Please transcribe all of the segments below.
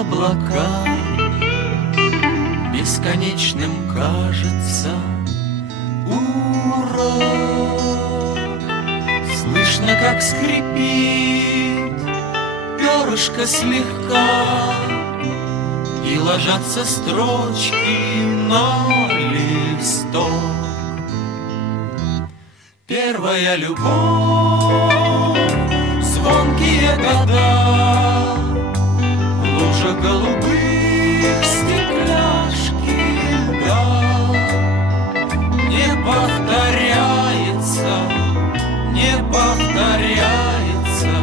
облака. Бесконечным кажется урок. Слышно, как скрипит перышко слегка, и ложатся строчки на листок. Первая любовь, звонкие года, в лужах голубых стекляшки льда. Не повторяется, не повторяется,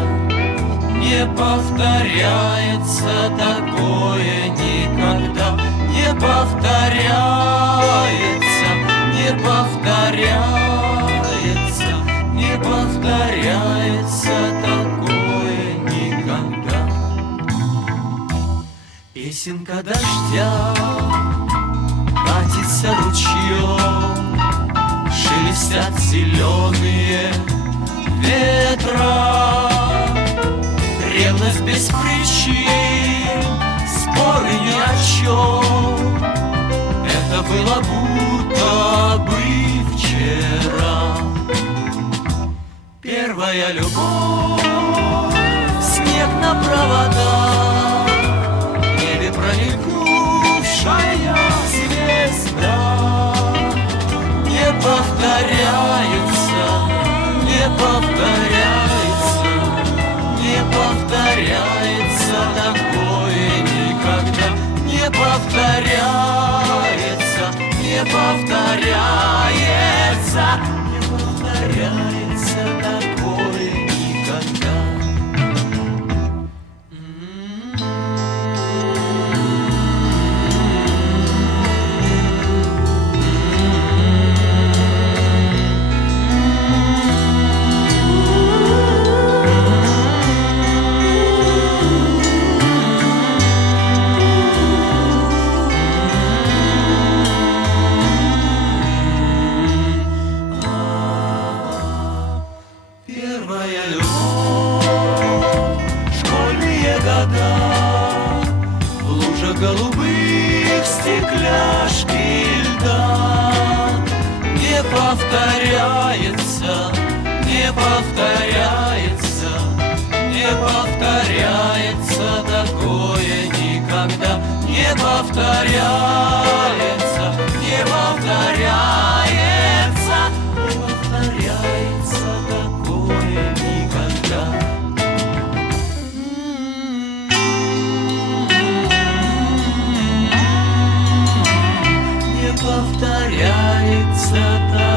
не повторяется такое никогда. Не повторяется, не повторяется, не повторяется такое никогда. Песенка дождя катится ручьем, шелестят зеленые ветра. Ревность без причин, споры ни о чем. Это было будто бы вчера. Первая любовь, снег на проводах, в небе промелькнувшая звезда. Не повторяется, не повторяется, не повторяется такое никогда. Не повторяется, не повторяется, не повторяется такое никогда. Первая любовь, школьные года, в лужах голубых стекляшки льда. Не повторяется, не повторяется, не повторяется такое никогда. Не повторяется, не повторяется, не повторяется такое никогда. Не повторяется так.